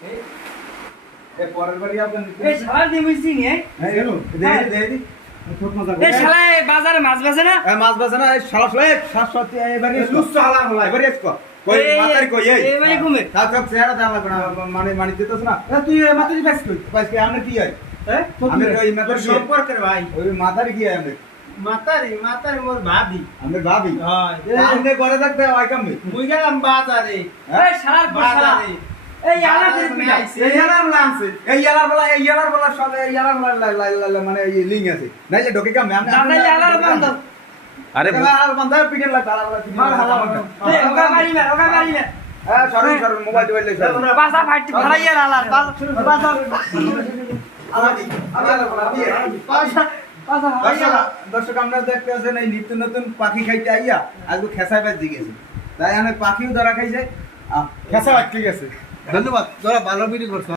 এ পরের বাড়ি আপনার এই শালা দিয়ে বুঝছি নি হ্যাঁ এলো দে দি ছোট মজা এই শালা এই বাজারে মাছ বেচে না এ মাছ বাজে না এই শালা শালা শাশ্বতি এবারে লুচ্ছ হালা হলা এবারে এসকো কই মাতারি কই এই এবারে ঘুমে তার সব চেহারা দেওয়া লাগবে না মানে মানি দিতেছ না তুই মাতারি পাইছ কই পাইছ কি আমরা কি হয় হ্যাঁ আমি ওই মাতারি সম্পর্কের ভাই ওই মাতারি কি হয় আমরা মাতারি মোর ভাবি আমরা ভাবি হয় আমনে ঘরে থাকতে হয় কামে মুই গেলাম বাজারে এই শালার শালা বাজারে এই আলা দিয়ে পিটা এই ইয়ালার বলা আছে এই ইয়ালার বলা সব এই ইয়ালার বলা মানে এই লিঙ্ক আছে নাইলে ঢোকে কামে আমরা দাদা আলা বন্ধ আরে আর বন্ধা পিটেন লাগা হালা এই ওগা মারি না হ্যাঁ সরুন মোবাইল টোবাইল লই সরুন বাসা ফাইট ভাড়াইয়া আলার বাসা দর্শক আমরা দেখতে আছেন এই নিত্য নতুন পাখি খাইতে আইয়া আজকে খেসাই বাজ দিয়েছে তাই আমি পাখিও ধরা খাইছে খেসা বাজ ঠিক আছে ধন্যবাদ তোরা ভালো ভিডিও করছো